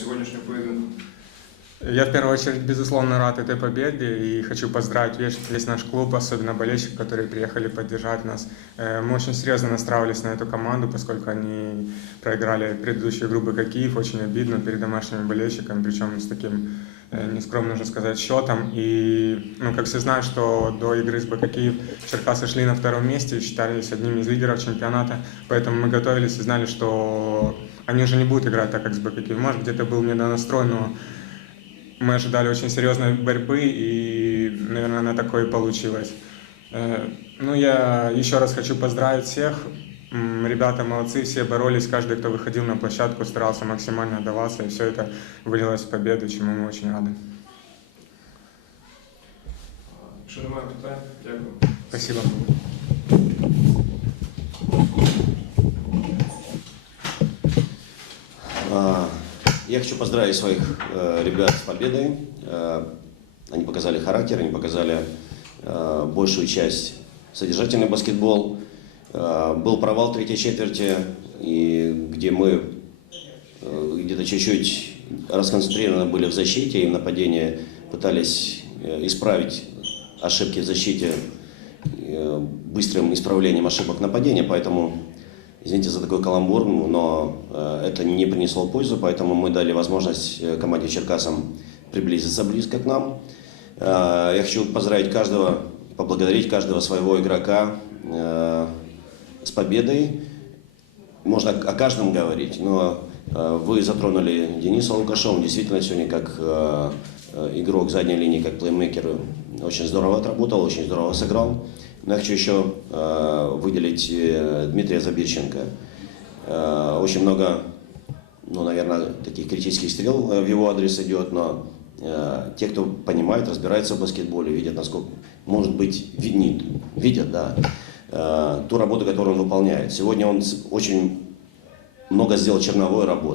сьогоднішнього поєдинку? Я в первую очередь, безусловно, рад этой победе и хочу поздравить весь, наш клуб, особенно болельщиков, которые приехали поддержать нас. Э, Мы очень серьезно настраивались на эту команду, поскольку они проиграли предыдущие игру БК Киев, очень обидно перед домашними болельщиками, причем с таким, э, нескромно нужно сказать, счетом. И, ну, как все знают, что до игры с БК Киев Черкасы шли на втором месте и считались одними из лидеров чемпионата, поэтому мы готовились и знали, что они уже не будут играть так, как с БК Киев. Может, где-то был недонастрой, но мы ожидали очень серьезной борьбы, и, наверное, она такой и получилась. Э, Ну, я еще раз хочу поздравить всех. Ребята молодцы, все боролись, каждый, кто выходил на площадку, старался максимально отдаваться, и все это вылилось в победу, чему мы очень рады. Питань, дякую. Спасибо. Я хочу поздравить своих э, ребят с победой. Э, Они показали характер, они показали э, большую часть содержательный баскетбол. Был провал третьей четверти, и где мы где-то чуть-чуть расконцентрированы были в защите и в нападении, пытались исправить ошибки в защите быстрым исправлением ошибок нападения, поэтому Извините за такой каламбур, но э, это не принесло пользу, поэтому мы дали возможность э, команде Черкасам приблизиться близко к нам. Э, я хочу поздравить каждого, поблагодарить каждого своего игрока с победой. Можно о каждом говорить, но вы затронули Дениса Лукашова. Он действительно сегодня как игрок задней линии, как плеймейкер очень здорово отработал, очень здорово сыграл. Но я хочу еще э, выделить э, Дмитрия Забирченко. Э, очень много, ну, наверное, таких критических стрел э, в его адрес идет, но э, те, кто понимает, разбирается в баскетболе, видят, насколько, может быть, виднит, видят, да, э, ту работу, которую он выполняет. Сегодня он очень много сделал черновой работы.